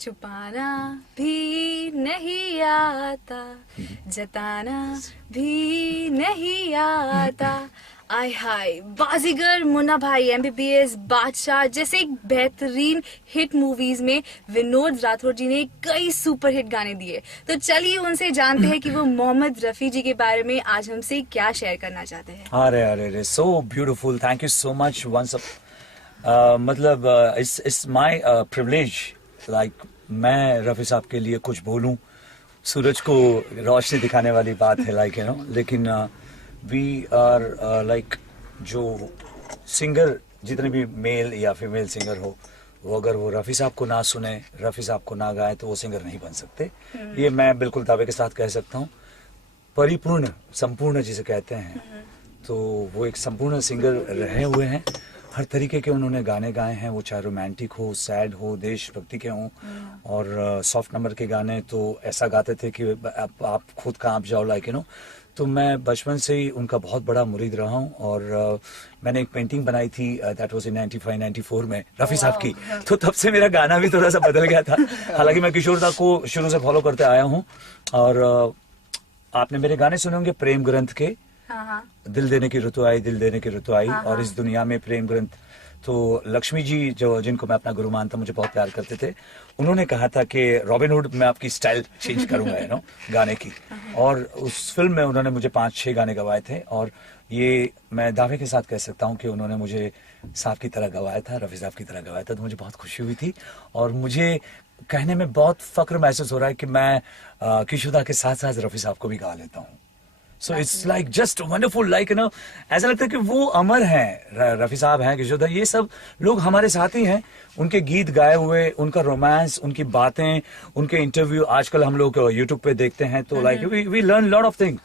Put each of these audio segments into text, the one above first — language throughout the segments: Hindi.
छुपाना भी नहीं आता, जताना भी नहीं आता। आय हाय, बाजीगर, मुन्ना भाई, एमबीबीएस, बादशाह जैसे एक बेहतरीन हिट मूवीज में विनोद राठौर जी ने कई सुपर हिट गाने दिए। तो चलिए उनसे जानते हैं कि वो मोहम्मद रफी जी के बारे में आज हमसे क्या शेयर करना चाहते हैं। अरे अरे अरे, so beautiful, thank you so much once. मतलब इट्स माय प्रिविलेज, लाइक मैं रफी साहब के लिए कुछ बोलूं। सूरज को रोशनी दिखाने वाली बात है, लाइक लेकिन वी आर लाइक जो सिंगर, जितने भी मेल या फीमेल सिंगर हो, वो अगर वो रफी साहब को ना सुने, रफी साहब को ना गाए, तो वो सिंगर नहीं बन सकते। ये मैं बिल्कुल दावे के साथ कह सकता हूँ। परिपूर्ण, संपूर्ण जिसे कहते हैं, तो वो एक संपूर्ण सिंगर रहे हुए हैं। हर तरीके के उन्होंने गाने गाए हैं, वो चाहे रोमांटिक हो, सैड हो, देशभक्ति के हों, और सॉफ्ट नंबर के गाने तो ऐसा गाते थे कि आप खुद कांप जाओ, लाइक तो मैं बचपन से ही उनका बहुत बड़ा मुरीद रहा हूँ। और मैंने एक पेंटिंग बनाई थी, दैट वाज इन 95-94 में, रफी साहब की। तो तब से मेरा गाना भी थोड़ा सा बदल गया था। हालांकि मैं किशोर दा को शुरू से फॉलो करते आया हूँ। और आपने मेरे गाने सुने होंगे प्रेम ग्रंथ के, दिल देने की ऋतु आई, दिल देने की ऋतु आई, और इस दुनिया में प्रेम ग्रंथ। तो लक्ष्मी जी, जो जिनको मैं अपना गुरु मानता, मुझे बहुत प्यार करते थे, उन्होंने कहा था कि रॉबिन हुड मैं आपकी स्टाइल चेंज करूंगा गाने की। और उस फिल्म में उन्होंने मुझे 5-6 गाने गवाए थे, और ये मैं दावे के साथ कह सकता हूँ कि उन्होंने मुझे साहब की तरह गवाया था, रफी साहब की तरह गवाया था। तो मुझे बहुत खुशी हुई थी, और मुझे कहने में बहुत फक्र महसूस हो रहा है कि मैं किशोर दा के साथ साथ रफी साहब को भी गा लेता हूँ। So it's like just wonderful, like ऐसा लगता है कि वो अमर हैं, रफी साहब हैं, किशोर दा, ये सब लोग हमारे साथ ही हैं। उनके गीत गाए हुए, उनका रोमांस, उनकी बातें, उनके इंटरव्यू आजकल हम लोग यूट्यूब पे देखते हैं, तो like we learn lot of thing,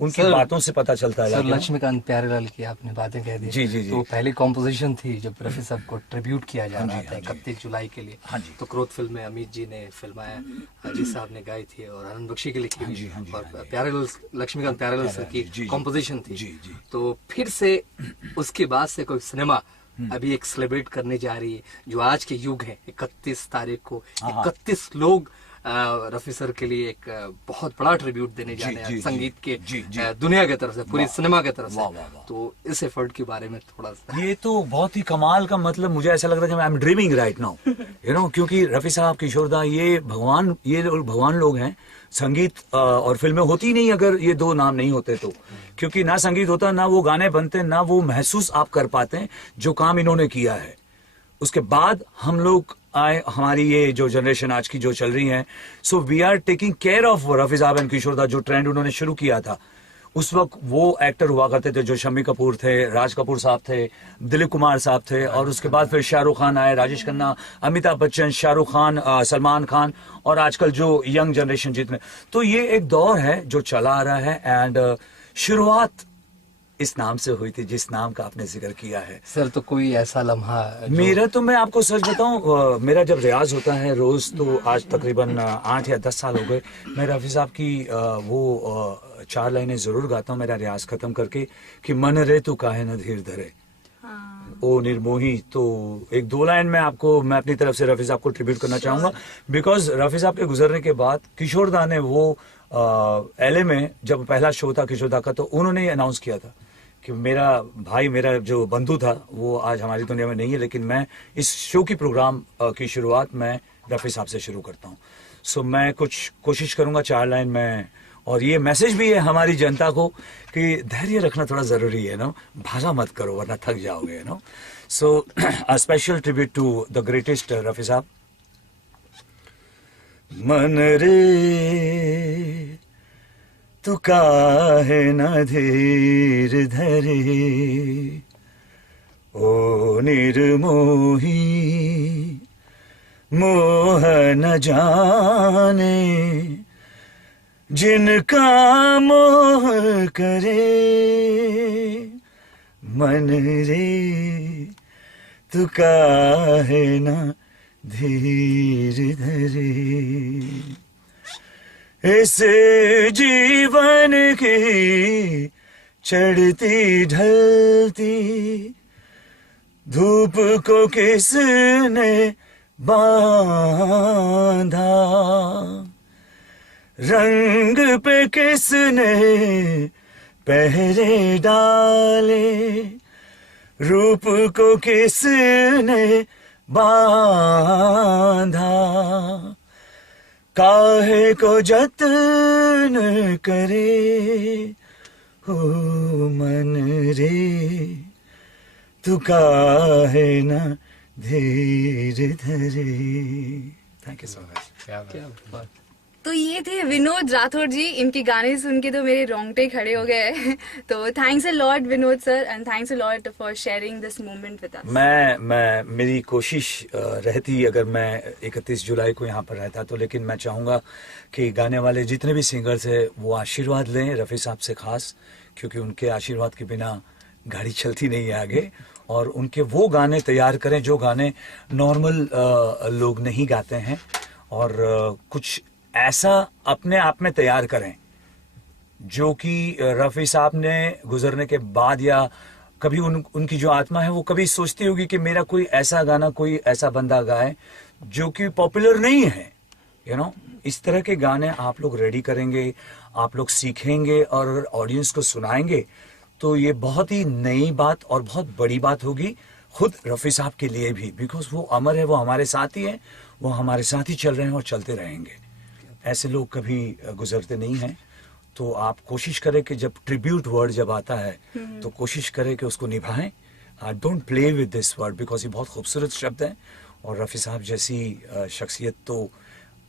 उनकी बातों से पता चलता है। सर, लक्ष्मीकांत प्यारेलाल की आपने बातें कह दी। जी जी जी। तो पहली कॉम्पोजिशन थी जब रफी साहब को ट्रिब्यूट किया जा रहा था 31 जुलाई के लिए। हाँ जी। तो क्रोध फिल्म में अमित जी ने फिल्माया, अजीत साहब ने गाई थी, और आनंद बख्शी के लिखी, और प्यारेलाल, लक्ष्मीकांत प्यारेलाल सर की कॉम्पोजिशन थी। तो फिर से उसके बाद से कोई सिनेमा अभी एक सेलिब्रेट करने जा रही है, जो आज के युग है। 31 तारीख को 31 लोग रफी सर के लिए एक बहुत बड़ा ट्रिब्यूट देने जा रहे हैं, संगीत के दुनिया की तरफ से, पूरी सिनेमा की तरफ से। तो इस एफर्ट के बारे में थोड़ा सा। ये तो बहुत ही कमाल का, मतलब मुझे ऐसा लग रहा है कि I am dreaming right now, क्योंकि रफी साहब, किशोर दा, ये भगवान लोग हैं। संगीत और फिल्में होती नहीं अगर ये दो नाम नहीं होते तो, क्योंकि ना संगीत होता, ना वो गाने बनते, ना वो महसूस आप कर पाते जो काम इन्होंने किया है। उसके बाद हम लोग आए, हमारी ये जो जनरेशन आज की जो चल रही है, so we are taking care of Rafi Sahab and किशोर दा। जो ट्रेंड उन्होंने शुरू किया था, उस वक्त वो एक्टर हुआ करते थे जो शम्मी कपूर थे, राज कपूर साहब थे, दिलीप कुमार साहब थे, और उसके बाद फिर शाहरुख खान आए, राजेश खन्ना, अमिताभ बच्चन, शाहरुख खान, सलमान खान, और आजकल जो यंग जनरेशन जितने। तो ये एक दौर है जो चला आ रहा है, एंड शुरुआत इस नाम से हुई थी जिस नाम का आपने जिक्र किया है। सर, तो कोई ऐसा लम्हा मेरा, तो मैं आपको सच बताऊं, मेरा जब रियाज होता है रोज, तो आज तकरीबन 8 या 10 साल हो गए, मैं रफी साहब की वो 4 लाइनें जरूर गाता हूं मेरा रियाज खत्म करके, कि मन रे तू काहे न धीर धरे, ओ निर्मोही। तो 1-2 लाइन में आपको, मैं अपनी तरफ से रफी साहब को ट्रिब्यूट करना चाहूंगा, बिकॉज रफी साहब के गुजरने के बाद किशोर दा ने वो LA में जब पहला शो था किशोर दा का, तो उन्होंने अनाउंस किया था कि मेरा भाई, मेरा जो बंधु था, वो आज हमारी दुनिया में नहीं है, लेकिन मैं इस शो की प्रोग्राम की शुरुआत मैं रफी साहब से शुरू करता हूँ। सो मैं कुछ कोशिश करूंगा 4 लाइन में, और ये मैसेज भी है हमारी जनता को कि धैर्य रखना थोड़ा जरूरी है, भागा मत करो वरना थक जाओगे। So a special tribute to the greatest Rafi Sahab. मन रे तू काहे न धीर धरे, ओ निर्मोही मोह न जाने, जिनका मोह करे, मन रे तू काहे न धीर धरे। इस जीवन की चढ़ती ढलती धूप को किसने बांधा, रंग पे किसने पहरे डाले, रूप को किसने बांधा, काहे को जतन करे हो मन रे, तू काहे ना धीर धरे। Thank you so much. क्या बात। तो ये थे विनोद राठौर जी। इनके गाने सुन के तो मेरे रोंगटे खड़े हो गए। तो thanks a lot Vinod sir, and thanks a lot for sharing this moment with us. मैं मेरी कोशिश रहती, अगर मैं 31 जुलाई को यहाँ पर रहता तो, लेकिन मैं चाहूँगा कि गाने वाले जितने भी सिंगर्स हैं वो आशीर्वाद लें रफ़ी साहब से खास, क्योंकि उनके आशीर्वाद के बिना गाड़ी चलती नहीं है आगे, और उनके वो गाने तैयार करें जो गाने नॉर्मल लोग नहीं गाते हैं, और कुछ ऐसा अपने आप में तैयार करें जो कि रफ़ी साहब ने गुजरने के बाद, या कभी उनकी जो आत्मा है वो कभी सोचती होगी कि मेरा कोई ऐसा गाना, कोई ऐसा बंदा गाए जो कि पॉपुलर नहीं है, यू नो। इस तरह के गाने आप लोग रेडी करेंगे, आप लोग सीखेंगे और ऑडियंस को सुनाएंगे, तो ये बहुत ही नई बात और बहुत बड़ी बात होगी खुद रफ़ी साहब के लिए भी, बिकॉज वो अमर है, वो हमारे साथ ही है, वो हमारे साथ ही चल रहे हैं और चलते रहेंगे। ऐसे लोग कभी गुजरते नहीं हैं। तो आप कोशिश करें कि जब ट्रिब्यूट वर्ड जब आता है तो कोशिश करें कि उसको निभाएं। Don't play with this word, because ये बहुत खूबसूरत शब्द है, और रफ़ी साहब जैसी शख्सियत तो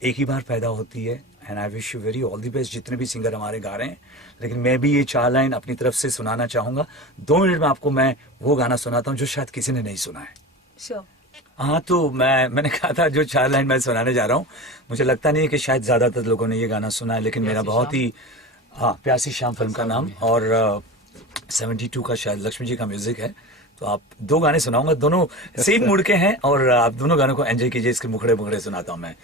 एक ही बार पैदा होती है। And I wish you very all the best जितने भी सिंगर हमारे गा रहे हैं। लेकिन मैं भी ये 4 लाइन अपनी तरफ से सुनाना चाहूँगा। 2 मिनट में आपको मैं वो गाना सुनाता हूँ जो शायद किसी ने नहीं सुना है। Sure. हाँ, तो मैंने कहा था जो 4 लाइन मैं सुनाने जा रहा हूँ, मुझे लगता नहीं है कि शायद ज़्यादातर लोगों ने ये गाना सुना है, लेकिन मेरा बहुत ही, हाँ, प्यासी शाम फिल्म का नाम, और 72 का शायद लक्ष्मी जी का म्यूजिक है। तो आप 2 गाने सुनाऊंगा, दोनों सेम मूड के हैं, और आप दोनों गानों को एंजॉय कीजिए। इसके मुखड़े मुखड़े सुनाता हूँ मैं।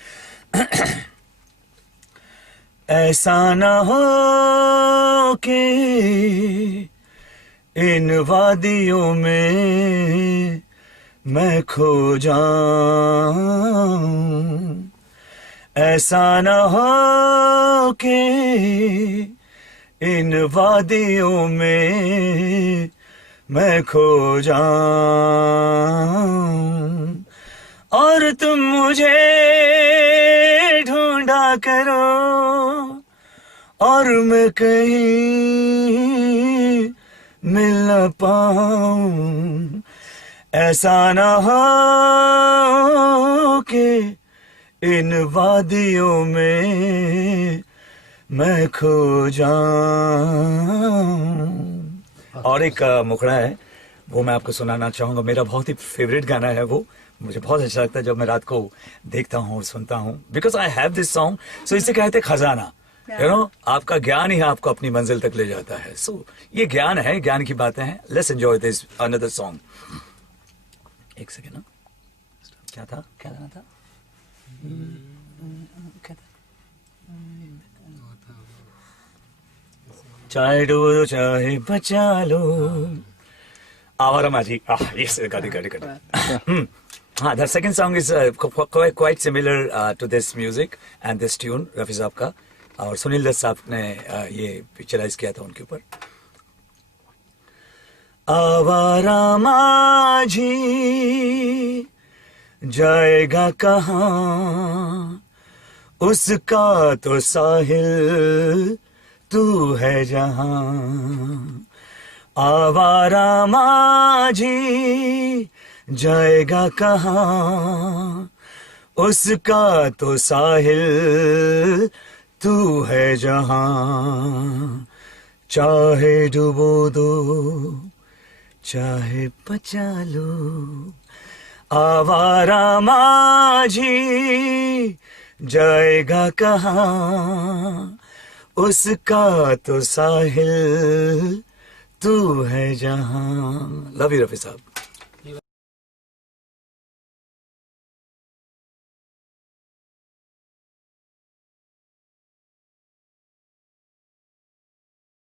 ऐसा ना हो के इन वादियों में मैं खो जाऊं, ऐसा न हो के इन वादियों में मैं खो जाऊं, और तुम मुझे ढूंढा करो और मैं कहीं मिल न पाऊं, ऐसा ना हो कि इन वादियों में मैं खो जाऊं। और एक मुखड़ा है, वो मैं आपको सुनाना चाहूंगा। मेरा बहुत ही फेवरेट गाना है वो, मुझे बहुत अच्छा लगता है जब मैं रात को देखता हूँ और सुनता हूँ, because I have this song. So इसे कहते खजाना, यू नो, आपका ज्ञान ही आपको अपनी मंजिल तक ले जाता है। सो ये ज्ञान है, ज्ञान की बातें हैं। Let's enjoy this another song. एक सेकेंड ना, क्या था, क्या गाना था, क्या था? चाहे डूबो चाहे बचा लो, आवारा माझी। Yes, got it. The second song is quite similar to this music and this tune, Rafi साहब का, और सुनील दत्त साहब ने ये पिक्चराइज किया था उनके ऊपर। आवारा माझी जाएगा कहाँ, उसका तो साहिल तू है जहाँ, आवारा माझी जाएगा कहाँ, उसका तो साहिल तू है जहाँ, चाहे डुबो दो चाहे बचा लो, आवारा माझी जाएगा कहाँ, उसका तो साहिल तू है जहाँ। लव यू रफी साहब।